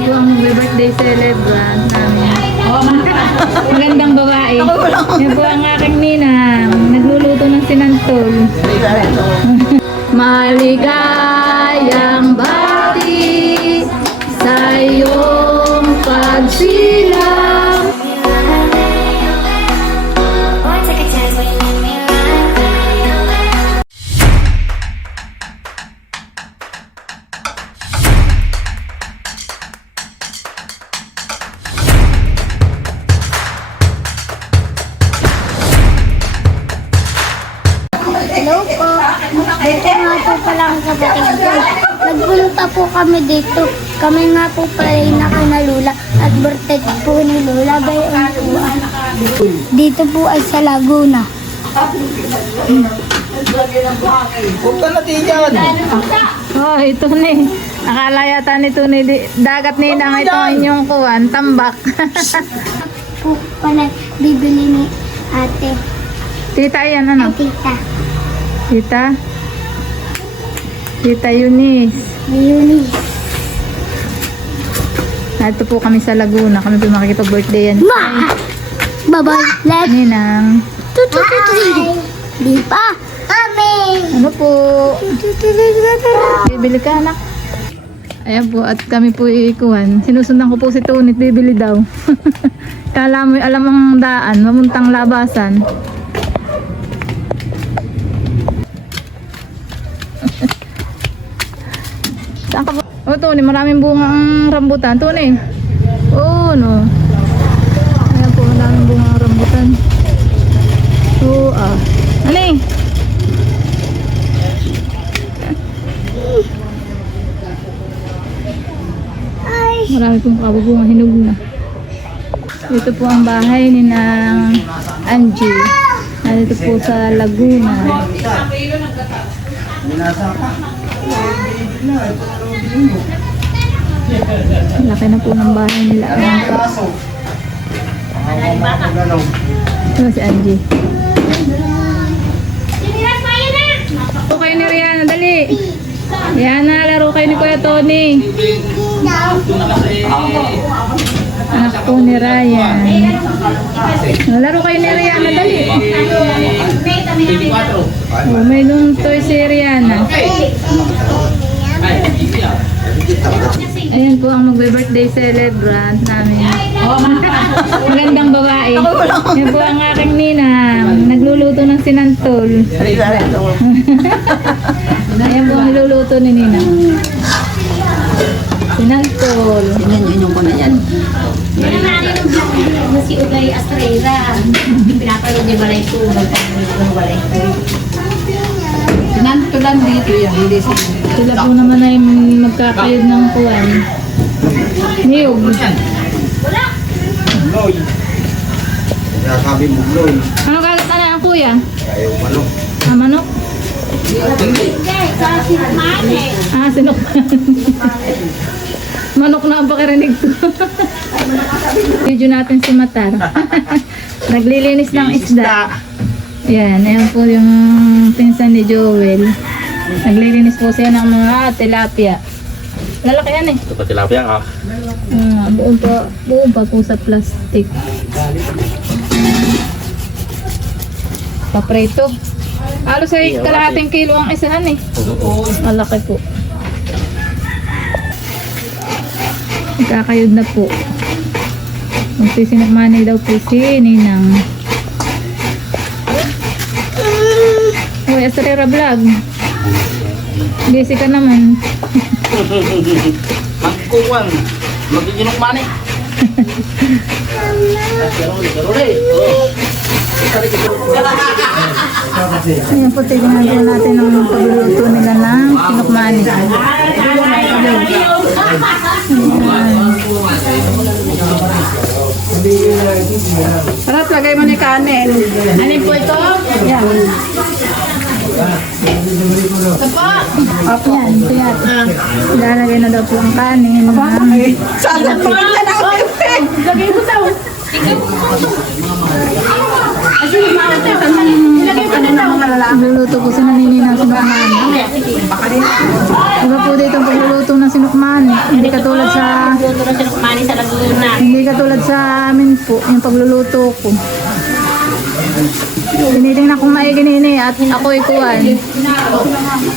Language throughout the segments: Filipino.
Ayan po ang birthday celebrant namin. Magandang babae. Yan po ang aking ninang. Nagluluto ng sinantol. Maligayang bati sa iyong pagsilang. Hello po. Dito nga po pala ang kapatid ko. Nagpunta po kami dito. Kami nga po pala yung nakinalula at birthday po ni Lola. Gayon po. Dito po ay sa Laguna. Huwag ka natin yan. Oh, ito ni. Akala yata nito ni dagat ninang ito ang inyong kuwan. Tambak. Po pala bibili ni ate. Tita yan ano? Tita. Tita? Tita Eunice. Yuni. Ito po kami sa Laguna. Kami po makikipag-birthday yan. Ma! Bye-bye. Let's Ninang. Di pa. Kami. Ano po? Bibili ka anak. Ayan po. At kami po iikuhan. Sinusundan ko po si Tony. Bibili daw. Kala mo alam ang daan. Mamuntang labasan. Saan ka po? Oh, Tony, maraming bunga ang rambutan. Tony. Oh, no. Ayan po, maraming bunga ang rambutan. So, ano eh? Marami pong kabubunga, hinug na. Ito po ang bahay ni Nang Angie. Nandito po sa Laguna. Laki na po ng bahay nila. Ito si Angie. Laro kayo ni Rihanna, dali. Rihanna, laro kayo ni Kuya Tony. Anak po ni Ryan. Laro kayo ni Rihanna, dali. Oh, may toy si Rihanna. Ayan po ang magbe-birthday celebrant namin. Magandang babae. Yan po ang aking ninang. Nagluluto ng sinantol. Ayan po ang niluluto ni ninang. Sinantol. Inyong ko na yan. Si Ugay Astrera, pinapanood niya balay ko, magpapanood balay ko. Sinantulan dito yan. Hindi sila. Sila po naman ay magkakayod ng kuwan. Niyog. Bloy. Kaya sabi mo bloy. Ano kagat na ang kuya? Ayaw manok. Manok? Sinok. Manok na ang pakirinig ko. Video natin si Matar. Naglilinis ng isda. Yan, ayan po yung pinsan ni Joel. Naglilinis po siya ng mga tilapia. Lalaki yan eh. Ito pa tilapia ka. Buong pa po sa plastic. Papreto. Halos ay kalahating kilo ang isahan eh. Malaki po. Kakayod na po. Magsisinagmanay daw po si Ninang. Uy, Astrera Vlog. Busy ka naman. Magkukuan. Magkikinok mani. Ayan po, tignan natin ang pagluluto nila ng sinukmani. Sarap, lagay mo ni kanin. Ano po ito? Yan. Ito po. Yan, kaya lalagay na daw po ang kanin. Sana po na lagay mo daw. Kasi ilagay mo na daw. Luluto po sa nanininaw sa bahan. Iba po dito ang pagluluto ng sinukmani. sinukmani. Hindi katulad sa Luto na siya kumani sa Laguna. Hindi katulad sa amin po, yung pagluluto ko. Tinitingnan kong maigi nini at ako ikuan.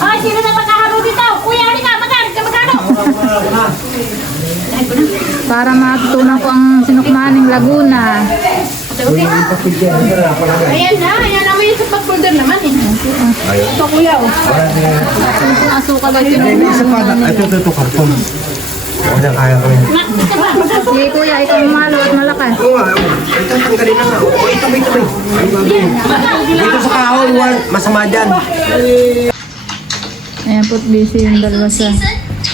Oh, sino na pagkahalo dito? Kuya, halika, magkano ka, magkano? Para matutunan ko ang sinukmaning Laguna. Ayan na may sa pag-folder naman eh. Ito kuya, oh. Asukal ang Isa sinukmaning. pa, ito, karton. Ako na kaya ko yun. Sige kuya, ikaw umalo at malakas. Oo nga, ito tanggalin na nga. Oo, ito. Dito sa kahoy, masama dyan. Ayan po't busy yung dalawa sa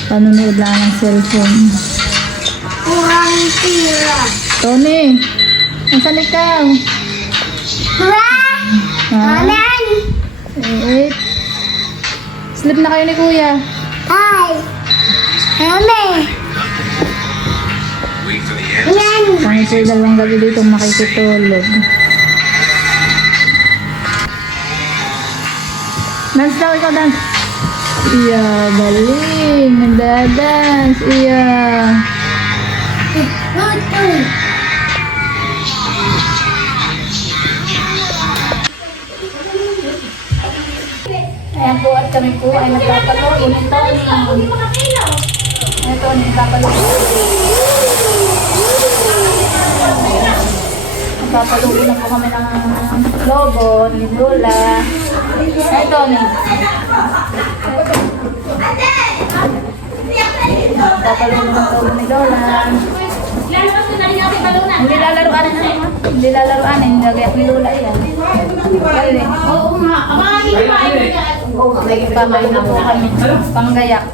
panunood lang ng cellphone. Kurang tira. Tony, nasan ikaw? Kurang! Ha? Amen! Sleep na kayo ni kuya. Hi! Amen! Amen! Kami po yung dalawang gabi dito makikitulog. Dance daw, ikaw dance. Iya, galing. Nagdadance. Iya. Ayan po at kami po ay nagpapalogo nito. Ito, nagpapalogo. Nagpapalogo na po kami ng lobo, ni Lola. Ito, nagpapalogo ng lobo ni Lola. Hindi lalaruan na naman. Hindi lalaruan na. Hindi lagayak ni Lola yan. Galing. Oo nga, aba, hindi pa. Nagpapalogo na po kami. Panggayak.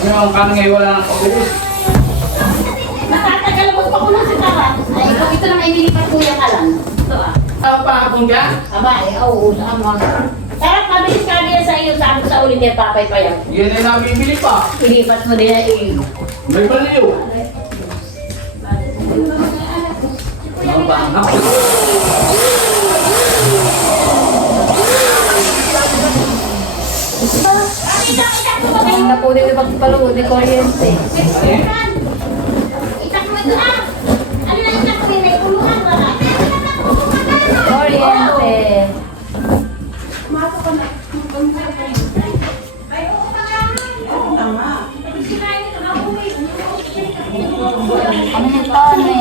Yung kan ngayon wala nang pabilis. Matatagal mo pa kuno si Tara. Ay, ito lang ay nilipat kuya ka lang. Ito ah. Pa akong dyan? Aba, oo, saan mo? Tara, pabilis ka diyan sa iyo. Saan sa ulit niya papay pa yan? Yan ay nabibili pa. Ilipat mo din ay May baliw. Mga bangak. Ang na po dito pagpapalogo ni Kuryente. itak mo ito ah. Ano na itak mo yun? May kulungan wala. Kuryente. Ano ni Tony?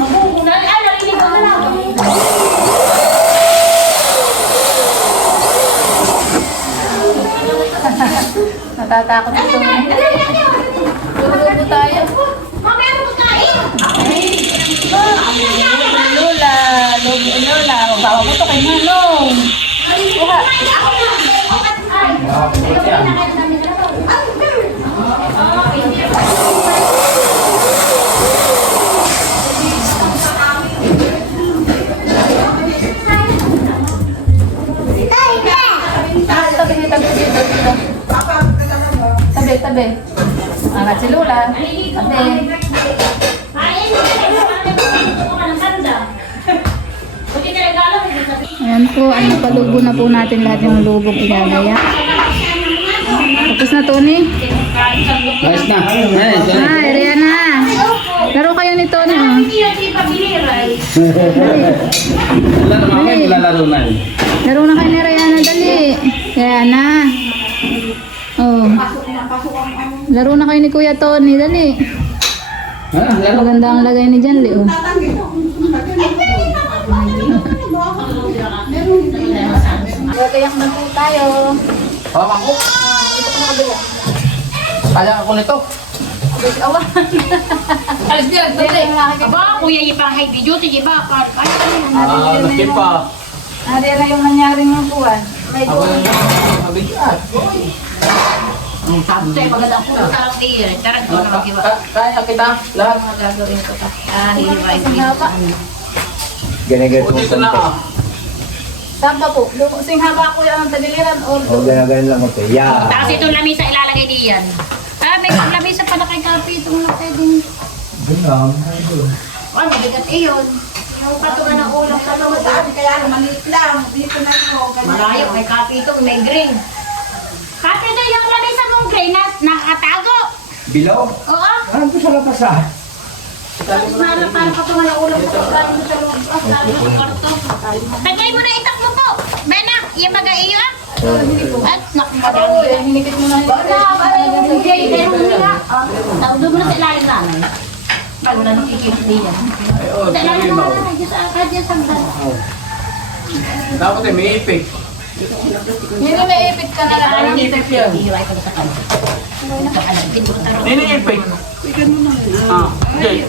Magugunan. Ay, nakinig ko na lang. Natatakot ito. Lulubo tayo. Mamaya mo kain. Lola, Lola. Bawa mo to kay Manong. Kuha. Tabi dito, dito. Tabi. Angat si Lola. Tabi. Ayan po, palubo na po natin lahat yung lubong igagaya. Tapos na, Tony. Nice na. Nice. Hi, Rihanna. Laro kayo ni Tony. Oh. Wala naman kayo lalaro na yun. Laro na kayo ni Rihanna, dali. Rihanna. Oh. Laro na kayo ni Kuya Tony, dali. Ha? Laro. Maganda ang lagay ni Janly, oh. Gagayak na po tayo. Hawakan ko. Kaya ako nito. Awan. Alas niya, dali. Aba, kuya ipahay video, sige ba? Kaya Nakip pa. Nari na yung nangyari ng buwan. May Ako buwan. yung mabigat. Ang sabi. Sa'yo, maganda ako sa tarang tiyo. Tarang ko na magkiwa. Kaya kita lahat. Mga gagawin ko pa. Hihiway ko Ang haba. Ganagat O mo dito na. konti. Saan pa po? Sing haba ko yung tagiliran or O, ganagan lang ito. Yeah. Tapos itong lamisa ilalagay diyan. Ah, may lamisa pala kay Kapi. Itong laki din. Ganun. Oh, mabigat iyon. Yung patungan ng ulam sa loob. Kaya maliit lang. Dito na ito. Malayo, may kapito, may green. Kapito yung lamisa mong green na nakatago. Bilaw. Oo. Ano po sa lapas ah? Tapos para patungan ng ulam sa galing sa loob. Sabi ko karto. Tagay mo na itak mo po. Bena, yung mag-aiyo ah. At nakakadali. Hinikit mo na. Tawag mo na sa ilalim namin. Bago na nakikita niya. Sa ilalim na lang. Diyos agad yung sagdan. Dapat may ipik. Hindi may ipit ka na lang. Parang ipik yan. Ihiway ko na sa kanya. Nini ipik. Ah, okay.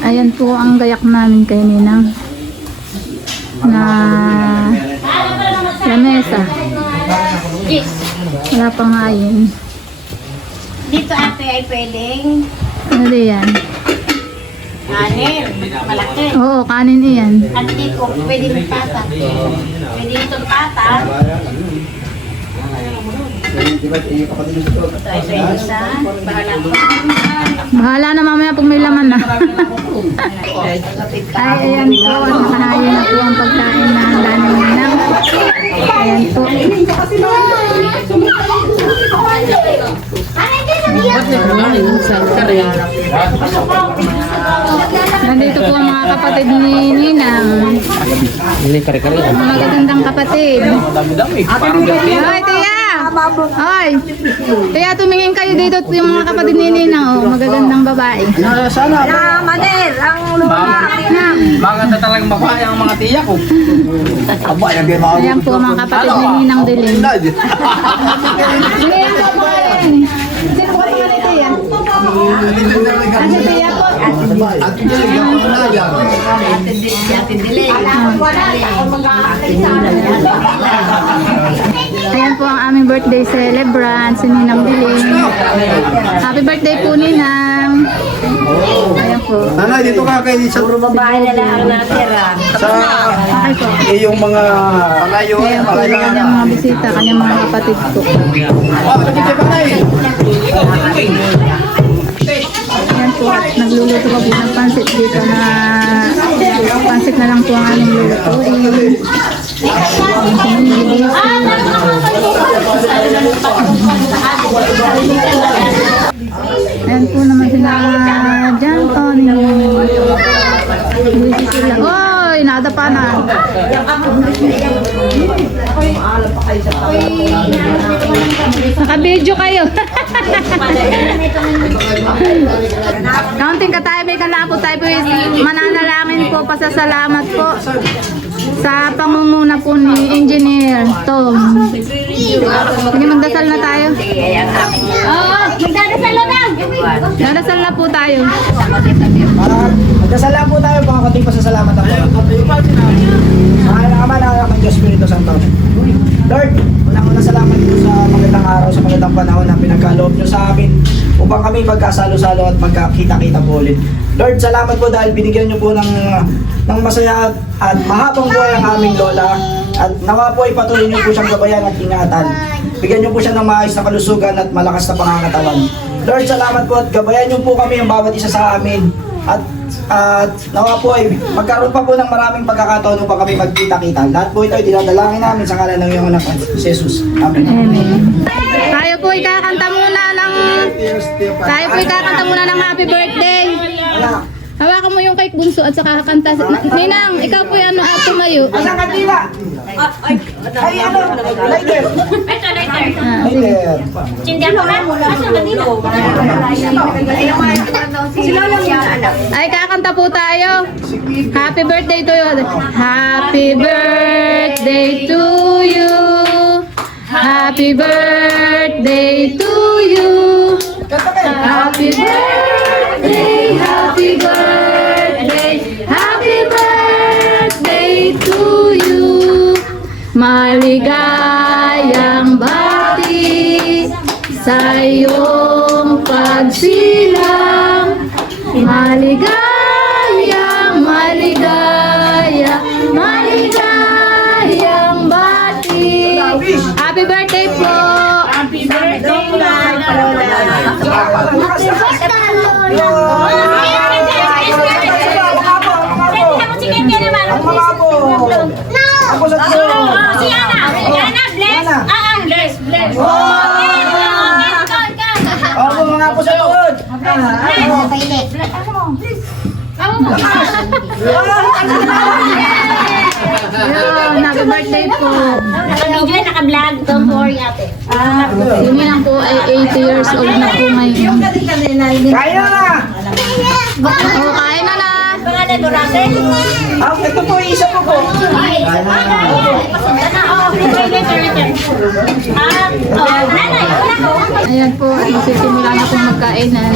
Ayan po ang gayak namin kay Ninang na lamesa. Yes. Wala pa nga yun. Dito ate ay pwedeng Ano din yan? kanin. Malaki. Oo, kanin iyan. At dito pwedeng pata. Pwede itong pata. Ito ay pwede sa bahala ko. Bahala na mamaya pag may laman na. Ay, ayan po. Nakahayin na po ang pagkain na handa ni Ninang. Ayan po. Nandito po ang mga kapatid ni Ninang. Ini kare-kare. Mga magagandang kapatid. Dami-dami. Parang gabi. Hoy, Tia! Hoy! Tia, tumingin kayo dito yung mga kapatid ni Ninang. Oh, magagandang babae. Sana. Manel, ang Maganda talagang babae ang mga tiyak ko. Aba, yan kayo mga Ayan po ang mga kapatid ni Ninang Dilim. Ninang po po yan. Sino po mga ni Tia? Ate Tia po. Ayan po ang aming birthday celebrant, si Ninang Dilim. Happy birthday po, Ninang. Ayan po. Nanay, dito ka kay sa Babae na lang ang natira. sa Ay po. iyong mga palayo. Ayan po yung kanyang mga bisita, kanyang mga kapatid po. Ayan po, at nagluluto pa po ng pansit dito na pansit na lang po ang aming lulutuin. Ayan po naman sila John Tony. Buwisi sila. Oy, nadapa na. Naka-video kayo. Counting ka tayo, may kanapo tayo po. Mananalangin po, pasasalamat po sa pangunguna po ni Engineer Tom. Sige, magdasal na tayo. Oo, magdadasal lang. Dadasal na po tayo. Magdasal lang po tayo, mga kating pasasalamat ako. Mahal na Ama, ng Ama, Diyos Espiritu Santo. Lord, unang-unang salamat po sa magandang araw, sa magandang panahon na pinagkaloob nyo sa amin upang kami magkasalo-salo at magkakita-kita po ulit. Lord, salamat po dahil binigyan nyo po ng masaya at mahabang buhay ang aming lola. At nawa po ay patuloy nyo po siyang gabayan at ingatan. Bigyan nyo po siya ng maayos na kalusugan at malakas na pangangatawan. Lord, salamat po at gabayan nyo po kami ang bawat isa sa amin. At nawa po ay magkaroon pa po ng maraming pagkakataon upang kami magkita-kita. Lahat po ito ay dinadalangin namin sa ngalan ng iyong anak, Jesus. Amen. Amen. Tayo po ikakanta muna ng Happy Birthday. Hawakan mo yung cake bunso at saka kakanta. Ninang, ikaw po yung tumayo. Asan kandila? Ay, ano? Lighter. Ito, later. Ah, sige. Lighter. Chindihan mo na. Asan ka dito? Ay, kakanta po tayo. Happy birthday to you. Happy birthday to you. Happy birthday to you. Happy birthday, happy birthday, happy birthday to you. Maligayang bati sa iyong pagsilang. Maligayang, maligayang bati. Happy birthday po. Happy birthday, Ako sa tiyo. Si Ana. Ana, bless. Bless, bless. Ako mga ako sa tuod. Yun, happy birthday po. Naka-video, naka-vlog. Don't worry, ate. Yung lang po ay 80 years old na po ngayon. Kaya na! Oo, kain na na. Pangalan, Dorate? Ito po, isa po po. Ayan po, at magsisimula na pong magkainan.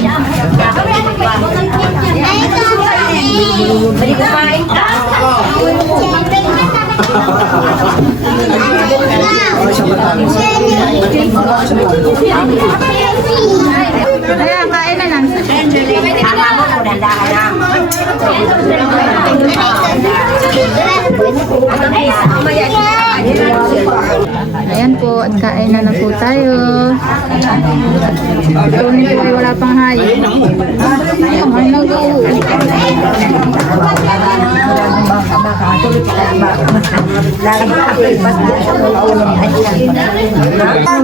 Balik kumain ka. Ayan, kain na lang. Ayan po, at kain na po tayo. Tunin po ay wala pang hayo. Ay, nag-uwi.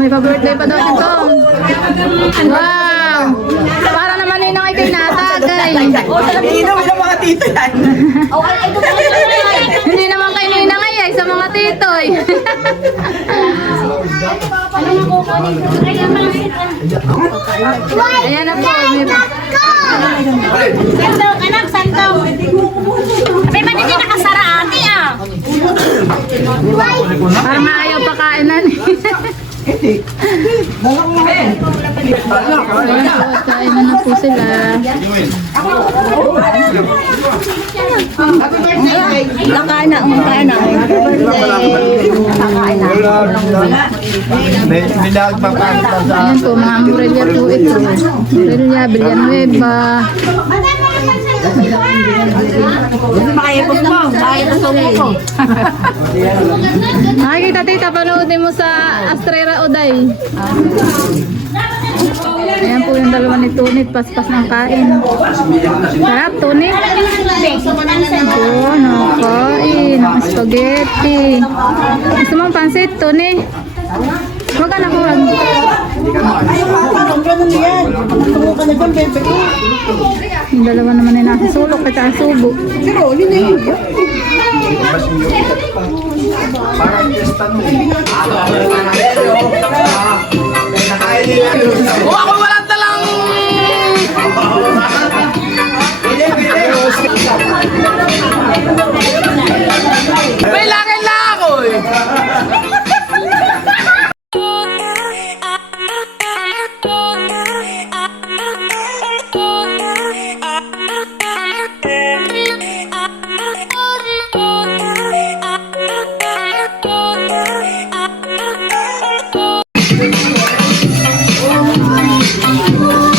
May pa-birthday pa daw si Tom. Wow! Para naman ninang ay kay natagay. Iinom ng mga tito yan. Hindi naman kay ninang ay sa mga titoy. Ayan na po. Santaw, anak, santaw. May ba hindi nakasara, ate, ah? Parang ayaw pa kainan. Ayan po, kainan na po sila. May nagpapakita sa Ayan po, mga umbrella po ito. Umbrella, Villanueva. Nakikita tita, panoodin mo sa Astrera Oday. Ayan po yung dalawa ni Tunit, paspas ng kain. Sarap, Tunit. Oo, nakain. Spaghetti. Gusto mong pansit, Tunit? Huwag ka na kuwag. Yung dalawa naman ay nasa sulok at ang subo. parang pesta nun eh. Kung ako wala talang... May lakad na ako eh.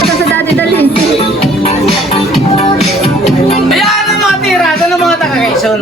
Ito sa dati dalhin. Ayan ang mga tira, ito ng mga taga-Quezon.